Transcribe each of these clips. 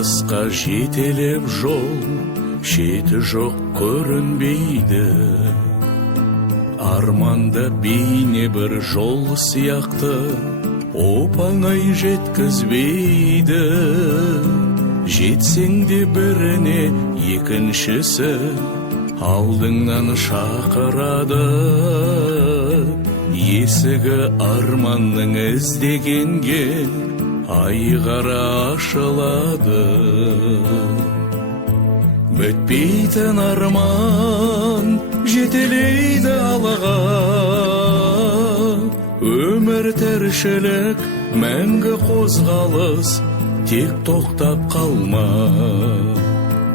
алысқа жетелеп жол, шеті жоқ көрінбейді. Арманда бейне бір жол сияқты, оп-оңай жеткізбейді. Жетсең де біріне екіншісі алдыңнан шақырады. Есігі арманның іздегенге айғара ашылады. Бітпейтін арман жетелейді алға. Өмір тіршілік мәңгі қозғалыс, тек тоқтап қалма.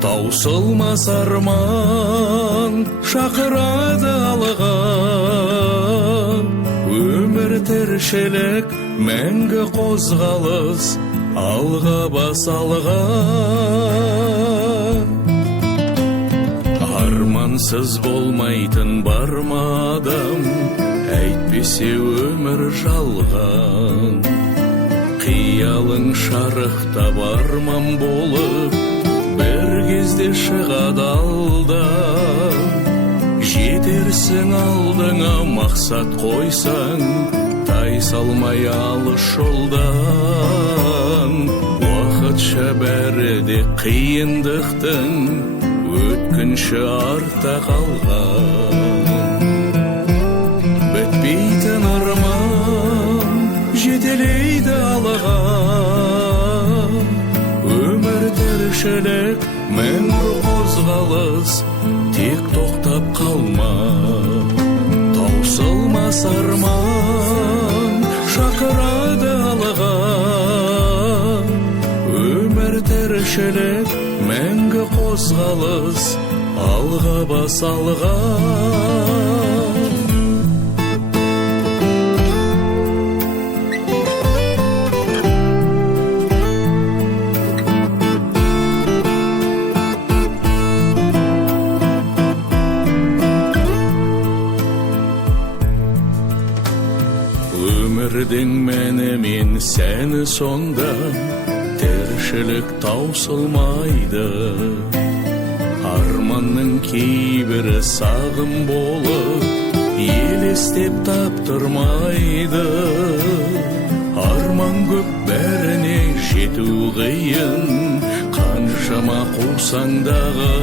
Таусылмас арман шақырады алға. Өмір тіршілік мәңгі қозғалыс, алға бас алға. Армансыз болмайтын бар ма адам, әйтпесе өмір жалған. Қиялың шарықтап арман болып, бір кезде шығады алдан. Жетерсің алдыңа мақсат қойсаң, тайсалмай алыс жолдан. Уақытша бәрі де қиындықтың, өткінші артта қалған. Бітпейтін арман жетелейді алға. Өмір тіршілік мәңгі қозғалыс, тек тоқтап қалма. Таусылмас арман шақырады алға. Өмір тіршілік мәңгі қозғалыс, алға бас алға. Өмірдің мәні мен сәні сонда, тіршілік таусылмайды. Арманның кейбірі сағым болып, елестеп таптырмайды. Арман көп бәріне жету қиын, қаншама қусаң дағы.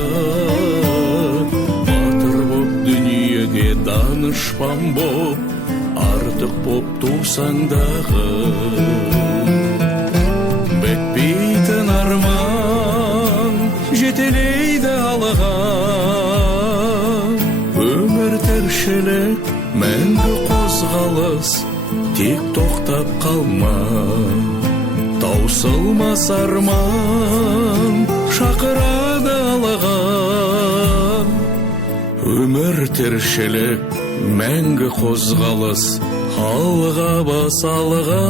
Батыр боп дүниеге данышпан боп, артық боп тусаң дағы. Бітпейтін арман жетелейді алға. Өмір тіршілік мәңгі қозғалыс, тек тоқтап қалма. Таусылмас арман шақырады алға. Өмір тіршілік мәңгі қозғалыс, алға бас алға.